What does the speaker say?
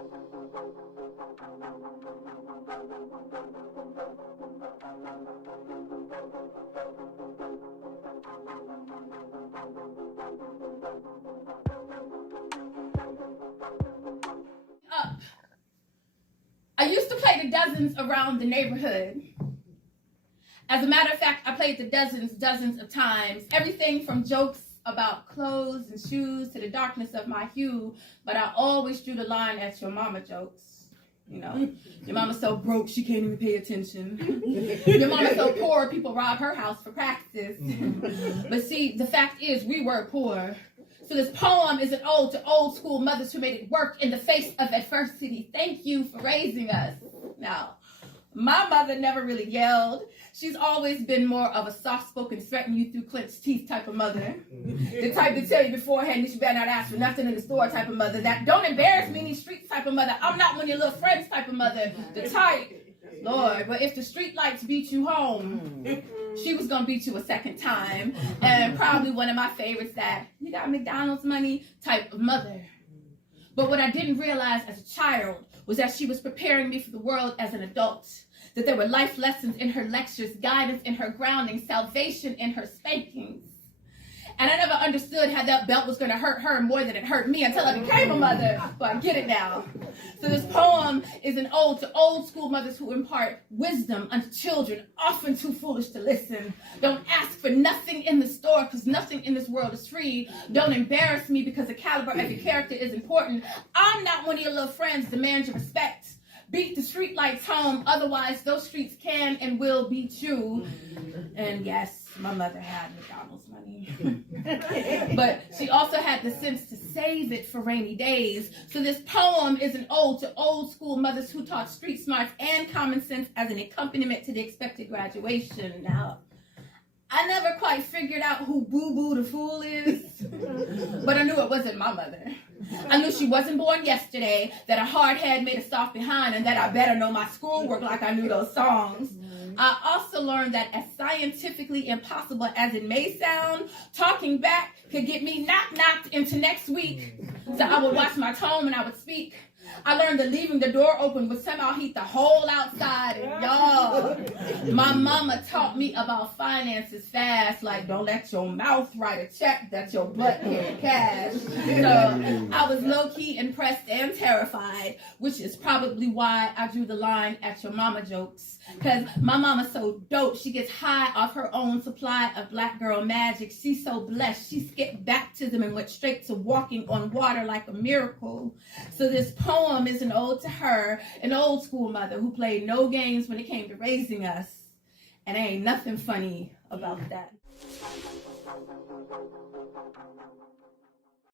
I used to play the dozens around the neighborhood. As a matter of fact, I played the dozens of times. Everything from jokes about clothes and shoes to the darkness of my hue, but I always drew the line at your mama jokes. You know, your mama's so broke she can't even pay attention. Your mama's so poor people rob her house for practice. But see, the fact is we were poor. So this poem is an ode to old school mothers who made it work in the face of adversity. Thank you for raising us. Now, my mother never really yelled. She's always been more of a soft-spoken, threaten you through clenched teeth type of mother. The type to tell you beforehand that you better not ask for nothing in the store type of mother. That don't embarrass me in these streets type of mother. I'm not one of your little friends type of mother. The type, Lord, but if the street lights beat you home, she was going to beat you a second time. And probably one of my favorites, that you got McDonald's money type of mother. But what I didn't realize as a child was that she was preparing me for the world as an adult. That there were life lessons in her lectures, guidance in her grounding, salvation in her spankings. And I never understood how that belt was going to hurt her more than it hurt me until I became a mother. But I get it now. So this poem is an ode to old school mothers who impart wisdom unto children, often too foolish to listen. Don't ask for nothing in the store because nothing in this world is free. Don't embarrass me because the caliber of your character is important. I'm not one of your little friends. Demand your respect. Beat the street lights home, otherwise those streets can and will beat you. And yes, my mother had McDonald's money. But she also had the sense to save it for rainy days. So this poem is an ode to old school mothers who taught street smarts and common sense as an accompaniment to the expected graduation. Now, I never quite figured out who Boo Boo the Fool is, but I knew it wasn't my mother. I knew she wasn't born yesterday, that a hard head made a soft behind, and that I better know my schoolwork like I knew those songs. I also learned that as scientifically impossible as it may sound, talking back could get me knocked into next week. So I would watch my tone when I would speak. I learned that leaving the door open would somehow heat the whole outside. And y'all, my mama taught me about finances fast, like don't let your mouth write a check that your butt can't cash. So I was low-key impressed and terrified, which is probably why I drew the line at your mama jokes. Because my mama's so dope, she gets high off her own supply of black girl magic. She's so blessed, she skipped baptism and went straight to walking on water like a miracle. So this poem is an ode to her, an old school mother who played no games when it came to raising us. And there ain't nothing funny about that.